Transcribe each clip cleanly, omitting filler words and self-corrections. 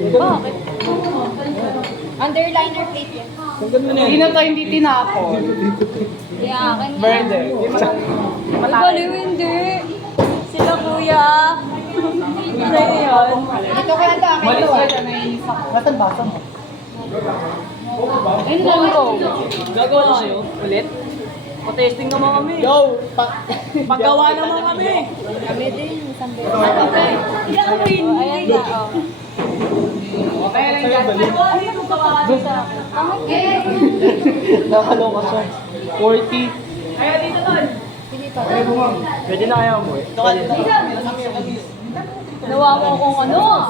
Bakit? Underliner plate yan. Hindi na to hindi tinapon. Iyakin yan. Burger. Ay, baliw hindi. Sila kuya. Sa'yo yun. Dito kaya ito, akin Malis ito. ka dyan, naiinis ako. Nasaan basa mo? Ayun lang ko. Gagawa na kayo? Ulit? Pa-testing naman kami. Yo! Paggawa naman kami. Kami din, isang beses. Ano ba? Ilan ka win? Ayan na, oh. Okay lang yan. Ano yung pagkakalo sa akin? Nakaloka siya. 40. Kaya dito tol. Hindi pa. Pwede na kaya mo eh. Nawa mo kung ano.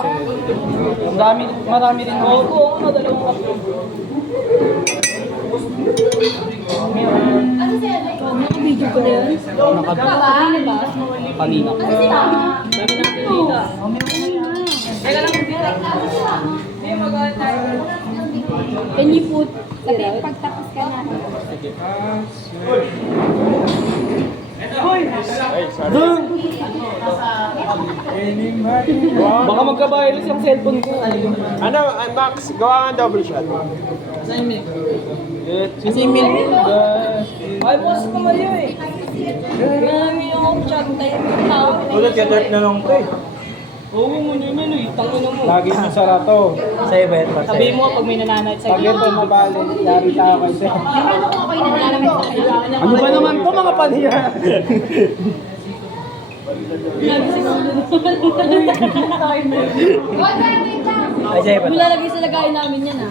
Marami rin ako. Oo, ano, dalawang kape. Naka-video ko na yun. Kanina ba? Kanina. Dami natin dito. Teka lang, hindi magawa tayo. Can you put? Kasi pagtapos ka na. Baka magka-virus yung cellphone ko. Ano, Max, gawa nga double shot. Assignment. Assignment. Ay, boss pa kayo eh. Marami akong chat tayo. Ulit ka na lang ko eh. Oo, muna yun eh. Tangin mo. Lagi mo sa rato. 7. Sabihin mo kapag may nananayat sa Pag ito mabalik, yari tayo kasi. Ano kung ako'y naglalamig sa kanya? Ano ba naman to mga paniya? Ay, 7. Nilalagay sa lagayan namin yan ah.